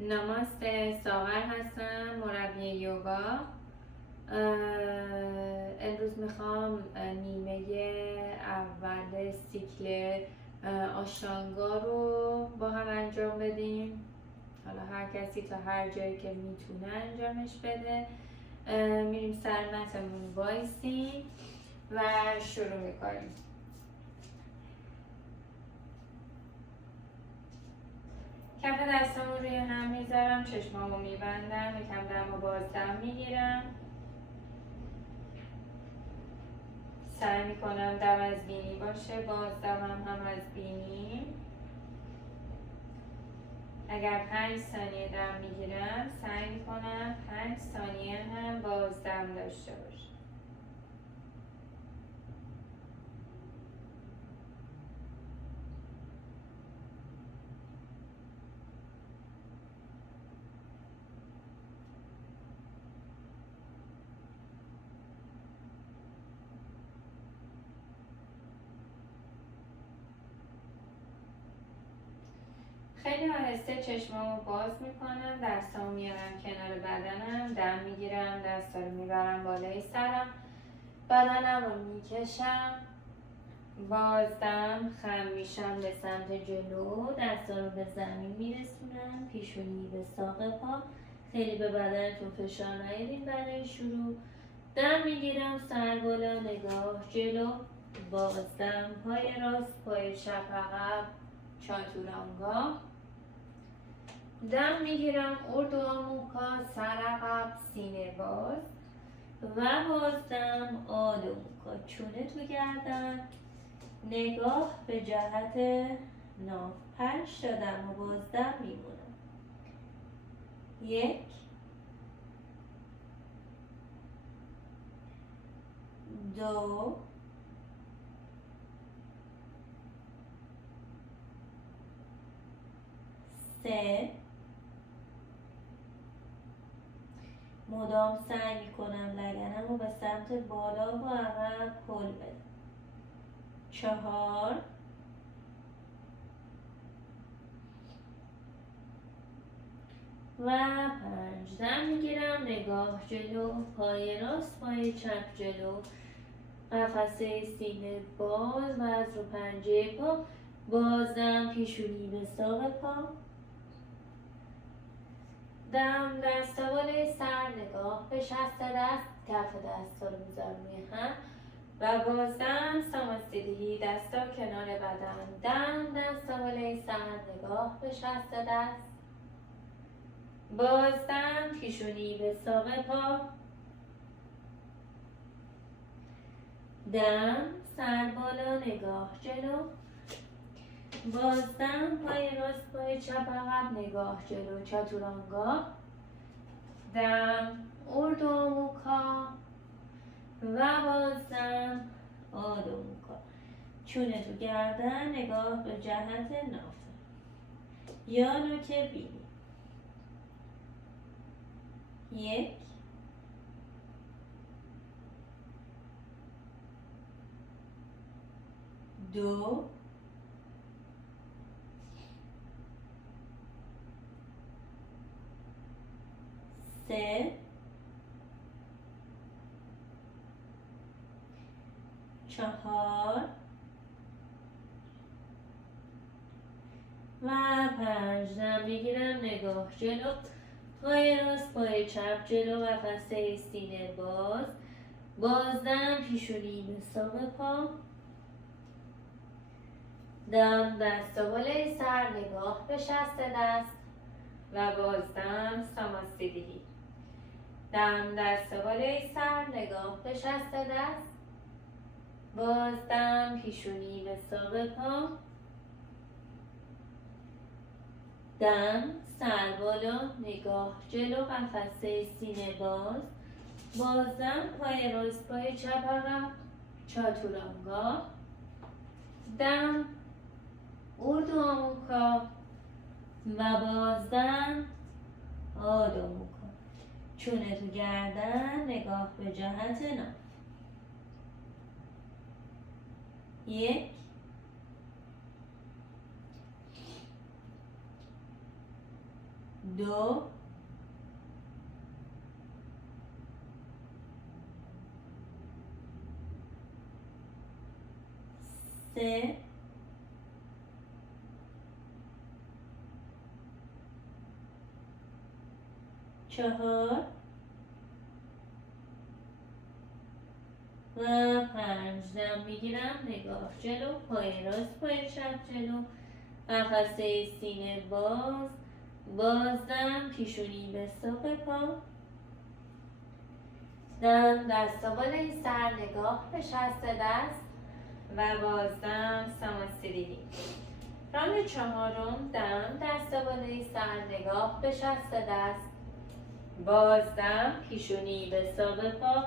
نماسته، ساغر هستم، مربی یوگا. امروز میخوام نیمه اول سیکل آشتانگا رو با هم انجام بدیم. حالا هر کسی تا هر جایی که میتونه انجامش بده. میریم سر متمون وایسیم و شروع میکنیم. کف دستمو روی هم میذارم، چشمامو میبندم، یکم دمو بازدم میگیرم. سعی میکنم دم از بینی باشه، بازدمم هم از بینی. اگر 5 ثانیه دم میگیرم سعی میکنم 5 ثانیه هم بازدم داشته باشم. خیلی آهسته چشمامو باز میکنم، دستامو میارم کنار بدنم، دم میگیرم، دستا رو میبرم بالای سرم، بدنم رو میکشم، بازدم، خم میشم به سمت جلو، دستا رو به زمین میرسونم، پیشونی به ساق پا. خیلی به بدنتون فشار نیارین برای شروع. دم میگیرم، سر بالا، نگاه جلو، بازدم، پای راست، پای چپ عقب، چاتورانگا. دم میگیرم، اردوآموکا، سر عقب، سینه باز و بازدم، آلوموکا، چونه تو گردن، نگاه به جهت ناف. 5 تا دم و بازدم میمونم. 1 2 3. مدام سعی میکنم لگنم رو به سمت بالا و عقب هل بدم. 4 و 5. دم میگیرم، نگاه جلو، پای راست، پای چپ جلو، قفسه سینه باز و از رو پنجه پا، بازدم، پیشونی به ساق پا. دم دستا بالای سر، نگاه به شست دست، کف دستا رو میذارم روی هم و بازدم، ساماستیدی، دستا کنار بدن. دم دستا بالای سر، نگاه به شست دست، بازدم، پیشونی به ساق پا. دم سر بالا، نگاه جلو، بازدم، پای راست، پای چپ عقب، نگاه جلو، چاتورانگا. دم اردوآموکا و بازدم، آلوموکا، چونه تو گردن، نگاه به جهت نافه یا نوک بینی. 1 2 3 4 و 5. دم میگیرم، نگاه جلو، پای راست، پای چپ جلو، قفسه سینه باز، بازدم، پیشونی به ساق پا. دم دستا بالای سر، نگاه به شست دست و بازدم، ساماستیدی. دم دستا بالای سر، نگاه به شست دست، بازدم، پیشونی به ساق پا. دم سر بالا، نگاه جلو، قفسه سینه باز، بازدم، پای راست، پای چپ عقب، چاتورانگا. دم اردوآموکا و بازدم، آلوموکا، چونه تو گردن، نگاه به جهت ناف. 1 2 2 3 4 و 5. دم میگیرم، نگاه جلو، پای راست پای چپ جلو، قفسه سینه باز، بازدم، پیشونی به ساق پا، دم دست بالای سر، نگاه به شست دست و بازدم ساماسیدی. راند چهارم، دم دست بالای سر، نگاه به شست دست، بازدم، پیشونی به ساق پا،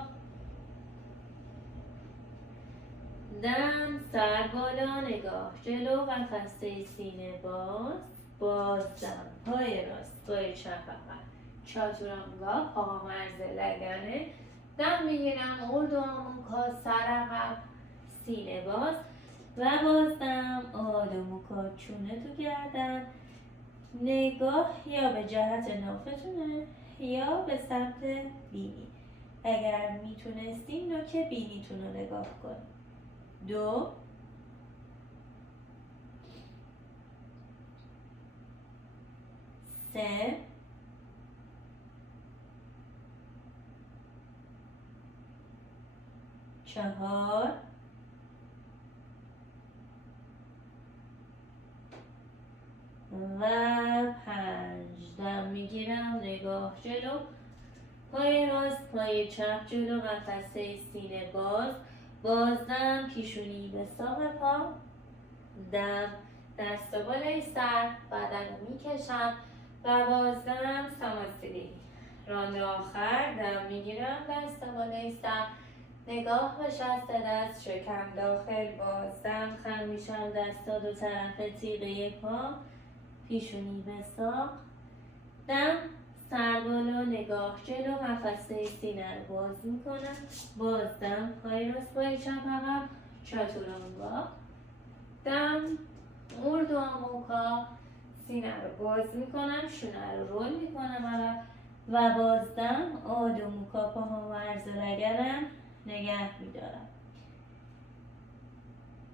دم سر بالا، نگاه جلو، قفسه سینه باز، بازدم، پای راست پای چپ عقب، چاتورانگا، پا مرز لگنه، دم میگیرم، اردوآموکا، سر عقب، سینه باز و بازدم، آداموکا، چونه تو گردن، نگاه یا به جهت نافتونه یا به سمت بینی. اگر میتونستین نوک بینیتون رو نگاه کنید. 2 3 4 و 5. دم میگیرم، نگاه جلو، پای راست پای چپ جلو، قفسه سینه باز، بازدم، پیشونی به ساق پا، دم دست بالای سر، بدن رو میکشم و بازدم ساماسیدی. راند آخر، دم میگیرم، دست بالای سر، نگاه به شست دست، شکم داخل، بازدم، خم میشم، دستا دو طرف تیغه پا، پیشونی به ساق، دم سر بالا، نگاه جلو، قفسه سینه رو باز میکنم، بازدم، پای راست پای چپ عقب، چاتورانگا، دم اردوآموکا، سینه رو باز میکنم، شونه رو رول میکنم عقب و بازدم، آدوموکا، پاها مرز لگنم نگه میدارم.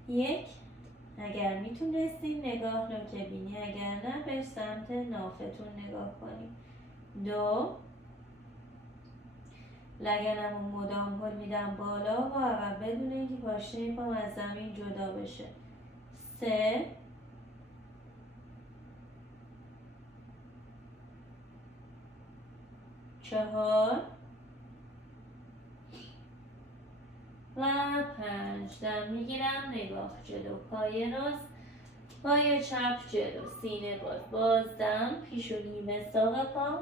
1. اگر میتونستین نگاه رو که بینی، اگر نه به سمت نافتون نگاه کنید. 2. لگنم رو مدام هل میدم بالا و عقب بدون اینکه پاشنه پام از زمین جدا بشه. 3. چهار و 5. دم میگیرم، نگاه جلو، پای راست پای چپ جلو، سینه باز، بازدم، پیشونی به ساق پا،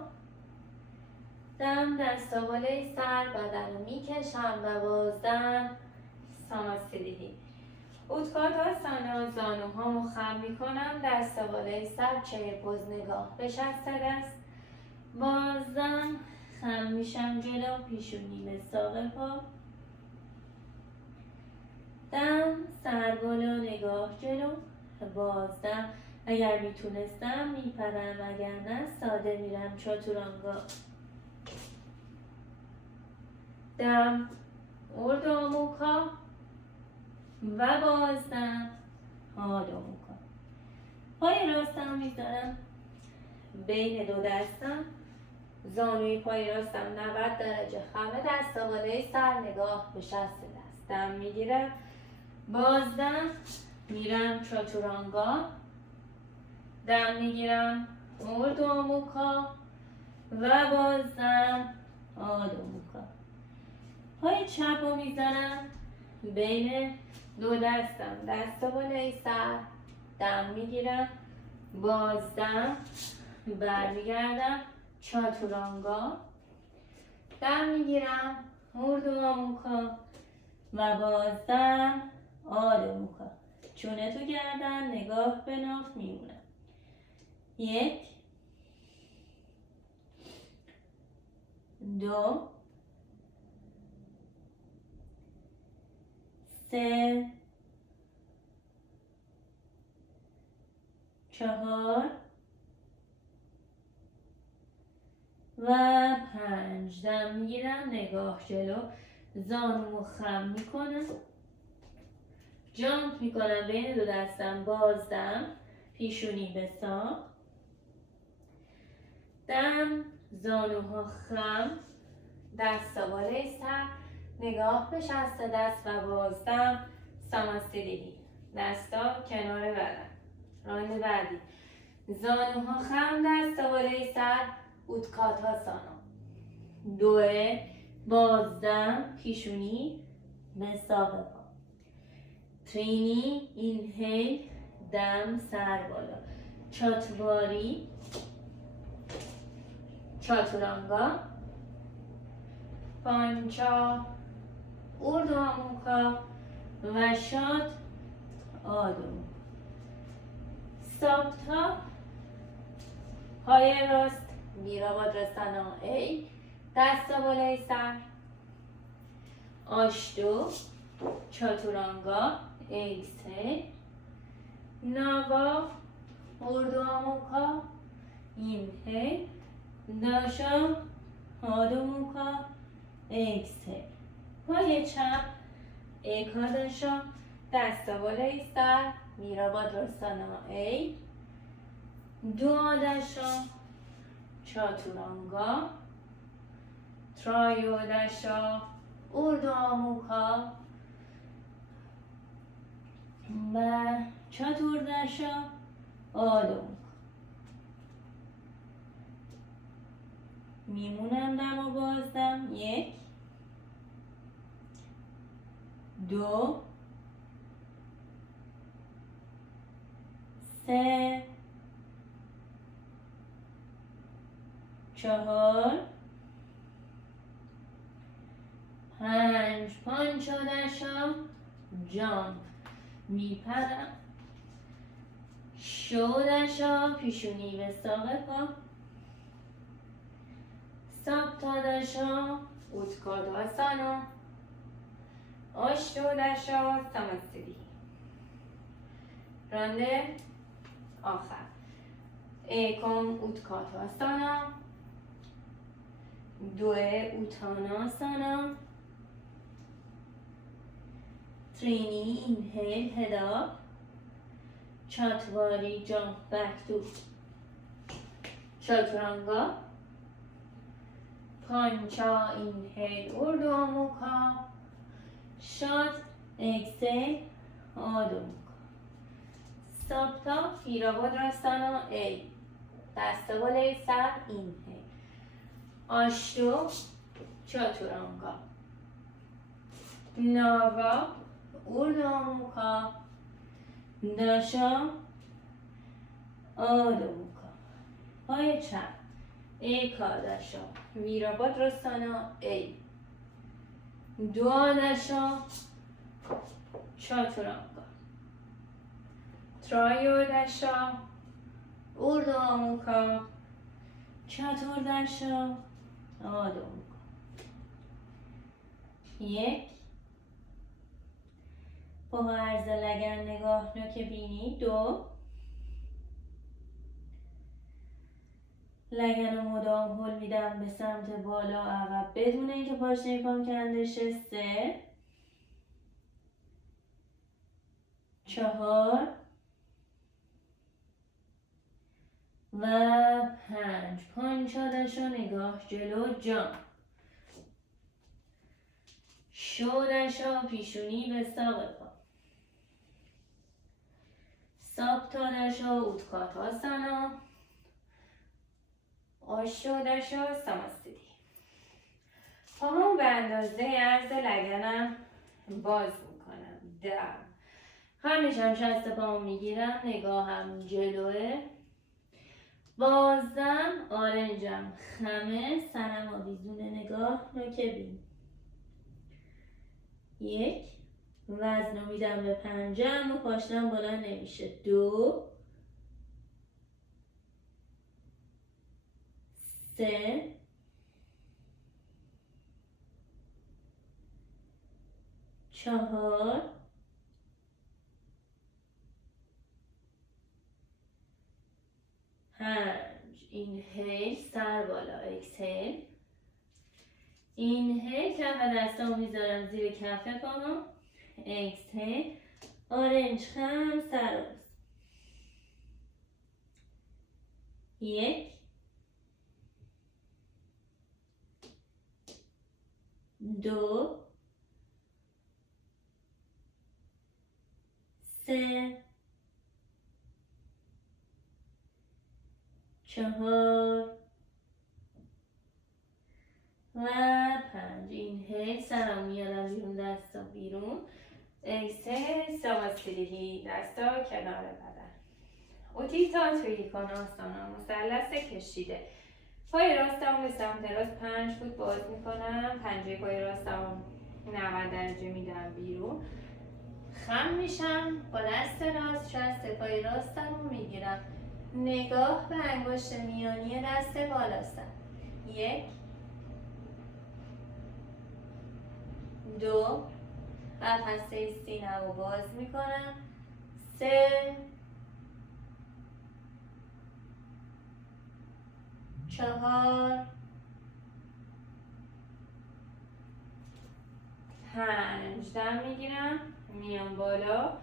دم دستا بالای سر، بدن رو میکشم و بازدم ساماسیدی. اوتکاتاسانا، زانوهامو خم میکنم، دستا بالای سر، چهر پوز، نگاه به شست دست، بازدم خم میشم جلو، پیشونی به ساق پا، دم سر بالا، نگاه جلو، بازدم، اگر میتونستم میپرم، اگر نه ساده میرم چاتورانگا، دم اردوآموکا و بازدم آدوموکا. پای راستم میذارم بین دو دستم، زانوی پای راستم 90 درجه خمه، دست بالای سر، نگاه به شست دست، دم میگیرم، بازدم میرم چاتورانگا، دم میگیرم، اردوآموکا و بازدم آدوموکا. پای چپ رو میذارم بین دو دستم، دست بالای سر، دم میگیرم، بازدم، برمیگردم چاتورانگا، دم میگیرم، اردوآموکا و بازدم آدوموکا. چونه تو گردن، نگاه به ناف میمونم. 1 2 3 4 و 5. دم میگیرم، نگاه جلو، زانو خم میکنم، جامپ میکنم بین دو دستم، بازدم، پیشونی به ساق، دم، زانوها خم، دستا بالای سر، نگاه به شست دست و بازدم، ساماستریگی، دستا کنار بدن. راند بعدی، زانوها خم، دستا بالای سر، اوتکاتاسانا. 2. بازدم، پیشونی به ساق پا. 3. اینهیل، دم سر بالا، چاتواری، چاتورانگا، پانچا، اوردواموکا و شات آدو. ساپتا، پای راست، ویرابادراسانا ای، دستا بالای سر، آشتو، چاتورانگا، ایکسهل، ناوا، اوردواموکا، اینهیل، داشا، آدوموکا، ایکسهل. پای چپ، ایکاداشا، دستا بالای سر، ویرابادراسانا ای، دواداشا، چاتورانگا، ترایوداشا، اوردواموکا و چاتورداشا آدوموکا. میمونم دم و بازدم. 1 2 3 4 5. پانچا داشا، جامپ، میپرم، شو داشا، پیشونی به ساق پا، ساپتا داشا، اوتکاداسانا، آشتو داشا، ساماستری. رانده آخر، ایکم اوتکاتاسانا، 2 اوتاناسانا، ترینی اینهیل هدا، چاتواری جامپ بک تو چاتورانگا، پانچا اینهیل اوردواموکا، شات اکسل آدوموکا. ساپتا ویرابادراسانا ای، دستا بالای سر، اینهیل، آشتو، چاتورانگا، ناوا، اوردواموکا، داشا، آدوموکا. پای چپ، ایکاداشا، ویرابادراسانا ای، دواداشا، چاتورانگا، ترایوداشا، اوردواموکا، چاتورداشا آدوموکا. 1 با عرض لگن نگاه نوک بینی. 2 لگن رو مدام هل میدم به سمت بالا عقب بدون اینکه پاشنه پام کنده شه. 3 4 و 5. پانچا داشا، نگاه جلو، جامپ، شو داشا، پیشونی به ساق پا، ساپتا داشا، اوتکاتاسانا، آشتو داشا، ساماستری. پاهامو به اندازه عرض لگنم باز میکنم. دم همیشه شست پامو میگیرم، نگاهم جلوه، بازدم، آرنجم خمه، سرم آویزون، نگاه نوک بین. 1 وزن رو میدم به پنجه اما پاشنم بلند نمیشه. 2 3 4 5 اینهیل سر بالا، اکسهیل. اینهیل کف دستامو میذارم زیر کف پاهم، اکسهیل آرنج خم سر راست. 1 2 3 4 و 5. اینهیل سرم میارم بیرون، دستا بیرون. اکسهیل ساماستریهی، دستا کنار بدن. اوتیتا تریکوناسانا، مثلث کشیده. پای راستم به سمت راست 5 فوت باز میکنم، پنجه پای راستم 90 درجه میدم بیرون. خم میشم، با دست راست شست پای راستم رو میگیرم. نگاه به انگشت میانی دست بالاستم. 1 2 و پسته سینه رو باز میکنم. 3 4 5 دم میگیرم، میام بالا،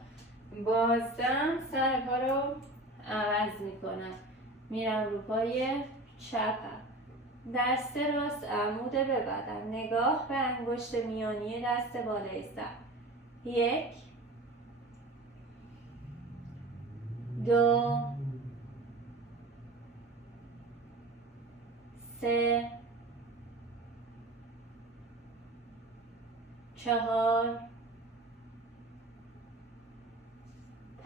بازدم سر پا رو عوض میکنم، میرم رو پای چپم، دست راست عمود به بدن، نگاه به انگشت میانی دست بالای سر. 1 2 3 4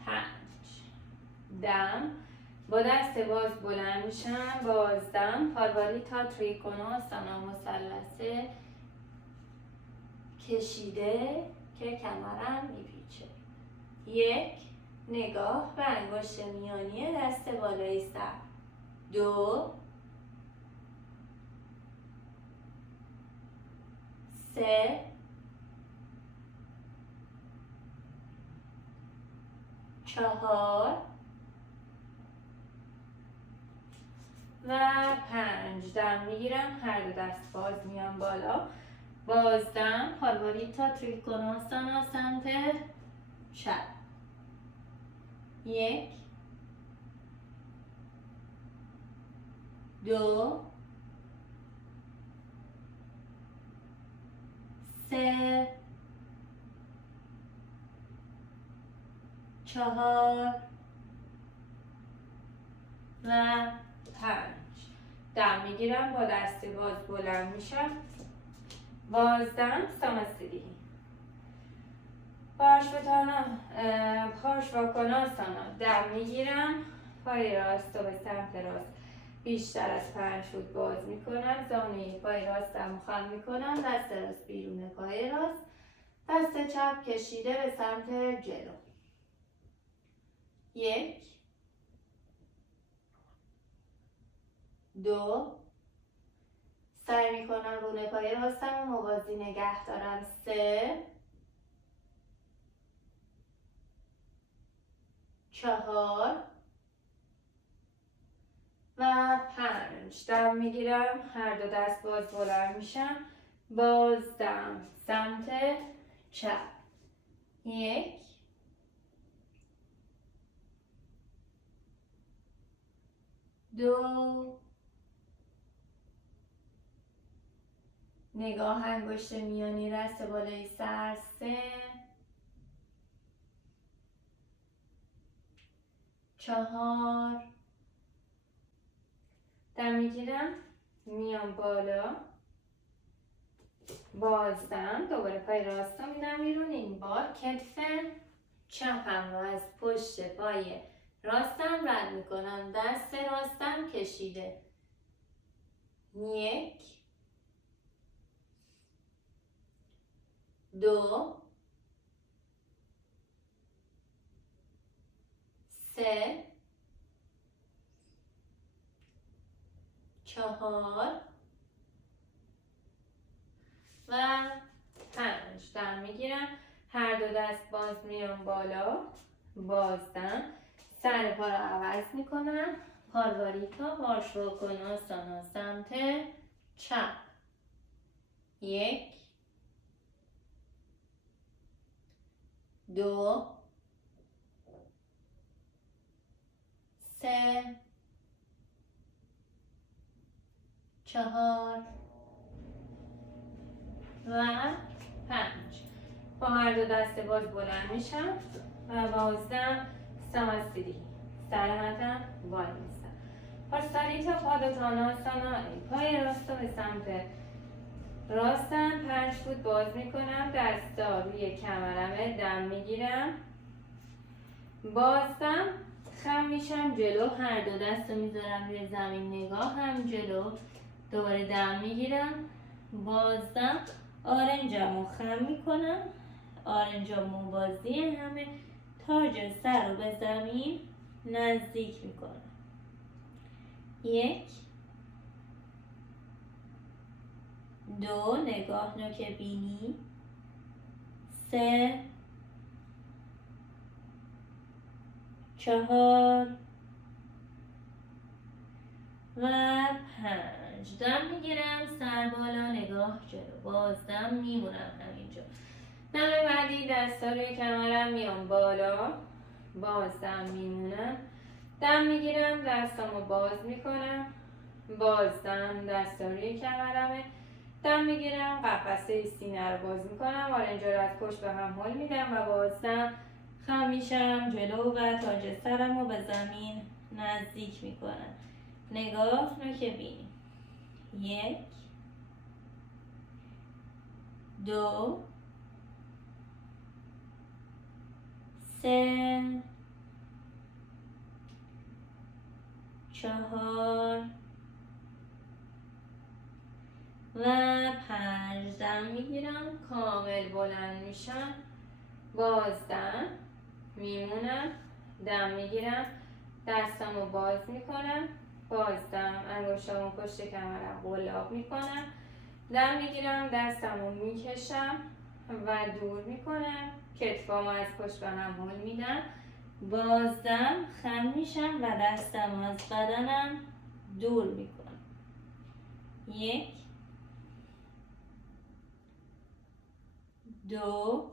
5 دم. با دست باز بلند میشم، بازدم پاروالیتا تریکوناسانا، مثلث کشیده که کمرم میپیچه. 1 نگاه به انگشت میانی دست بالای سر. 2 3 4 و 5 دم میگیرم، هر دو دست باز میام بالا، بازدم پاروالیتا تریکوناسانا سمت چپ. 1 2 3 4 و 5 دم میگیرم، با دست باز بلند میشم، بازدم ساماستری. پارشواکاناسانا، دم میگیرم، پای راست رو به سمت راست بیشتر از 5 فوت باز میکنم، زانوی پای راستم خم میکنم، دست راست بیرون پای راست، دست چپ کشیده به سمت جلو. 1 2 سعی میکنم رون پای راستم رو موازی نگه دارم. 3 4 و 5 دم میگیرم، هر دو دست باز بلند میشم، بازدم سمت چپ. 1 2 نگاه انگشت میانی دست بالای سر. 3 4 دم میگیرم، میام بالا، بازدم دوباره پای راستم میدم بیرون، این بار کتف چپم رو از پشت پای راستم رد میکنم، دست راستم کشیده. 1 2 3 4 و 5 دم میگیرم، هر دو دست باز میام بالا، بازدم سر پا رو عوض میکنم، پارواریتا مارش واکن آسانا سمت چپ. 1 2 3 4 و 5. با هر دو دسته باز بلند میشم و بازم ساماستری. سلامتم وای میستم. پاساریتا پادوتاناسانا. پای راست رو به سمت راستم 5 فوت باز میکنم. دستا روی کمرمه دم میگیرم. بازم خم میشم جلو. هر دو دست رو میذارم روی زمین. نگاه هم جلو. دوباره دم میگیرم. بازم آرنجم رو خم میکنم. آرنجم موازی همه. تاج سر رو به زمین نزدیک میکنم. 1 2 نگاه نوک بینی. 3 4 و 5. دم میگیرم. سر بالا نگاه جلو. بازدم میمونم همینجا. دم بعدی دستا روی کمرم میام بالا. بازدم میمونم. دم میگیرم. دستامو باز میکنم. بازدم دستا روی کمرمه. دم میگیرم. قفسه سینه رو باز میکنم. آرنجا رو از پشت به هم هل میدم و بازدم خم میشم جلو و تاج سرم رو به زمین نزدیک میکنم. نگاه نوک بینی. 1 2 3 4 و 5. دم میگیرم. کامل بلند میشم. بازدم میمونم. دم میگیرم. دستمو باز میکنم. بازدم انگشتامو پشت کمرم قلاب میکنم. دم میگیرم. دستمو میکشم و دور میکنم. کتفامو از پشت به هم هل میدم. بازدم خم میشم و دستمو از بدنم دور میکنم. 1 2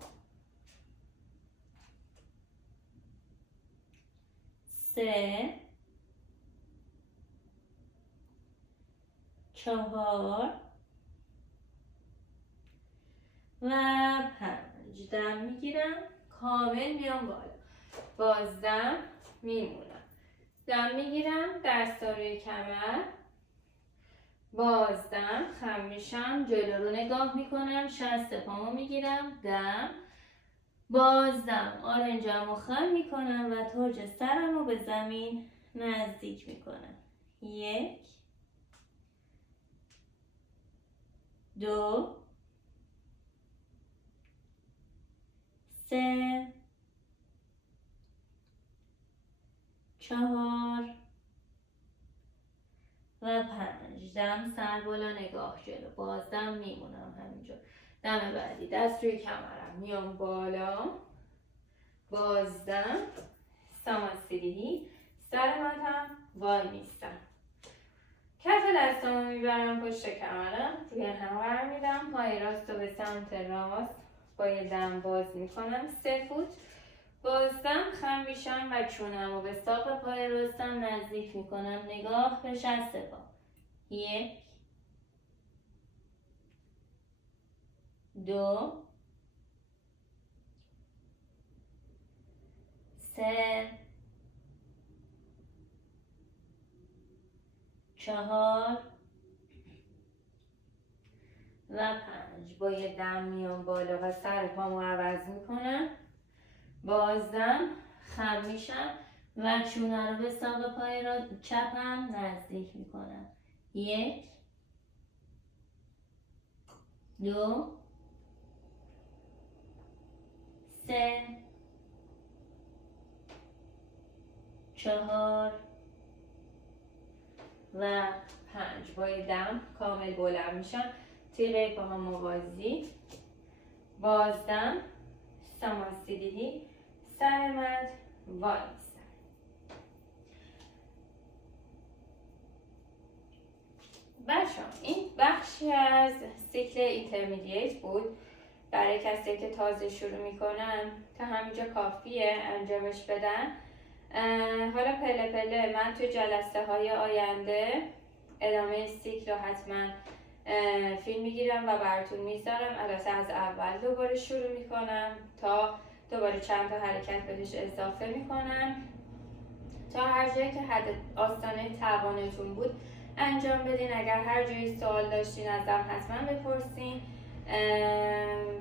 3 4 و 5. دم میگیرم. کامل میام بالا. بازدم میمونم. دم میگیرم. دستا روی کمر. بازدم خم میشم. جلو رو نگاه میکنم. شست پامو میگیرم. دم. بازدم آرنجم رو خم میکنم و تاج سرم رو به زمین نزدیک میکنم. 1 2 3 4 و 5. دم سر بالا نگاه جلو. بازدم میمونم همینجا. دم بعدی دست روی کمرم میام بالا. بازدم ساماستری. سلامتم وای میستم. کف دستامو میبرم پشت کمرم. روی هم قرار میدم. پای راست رو به سمت راست با یه دم باز میکنم. 3 فوت. بازدم خم میشم و چونم رو به ساق پای راستم نزدیک میکنم. نگاه به شست پا. 1 2 3 4 و 5. با یه دم میام بالا و سر پامو عوض میکنم. بازدم خم میشم و چونه رو به ساق پای را چپم نزدیک میکنم. 1 2 3 4 و 5. با یه دم کامل بلند میشم. تیغه پاها موازی. بازدم ساماستری. سر مد وایستم. بچه این بخشی از سیکل اینترمدییت بود. برای کسی که تازه شروع میکنن تا همینجا کافیه انجامش بدن. حالا پله پله من تو جلسه های آینده ادامه سیکل رو حتما فیلم میگیرم و براتون میذارم. البته از اول دوباره شروع میکنم تا دوباره چند تا حرکت بهش اضافه میکنم تا هر جایی که حد آستانه توانتون بود انجام بدین. اگر هر جایی سوال داشتین ازم حتما بپرسین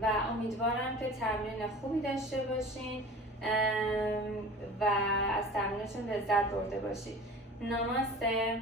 و امیدوارم که تمرین خوبی داشته باشین و از تمرینتون لذت برده باشین. ناماسته.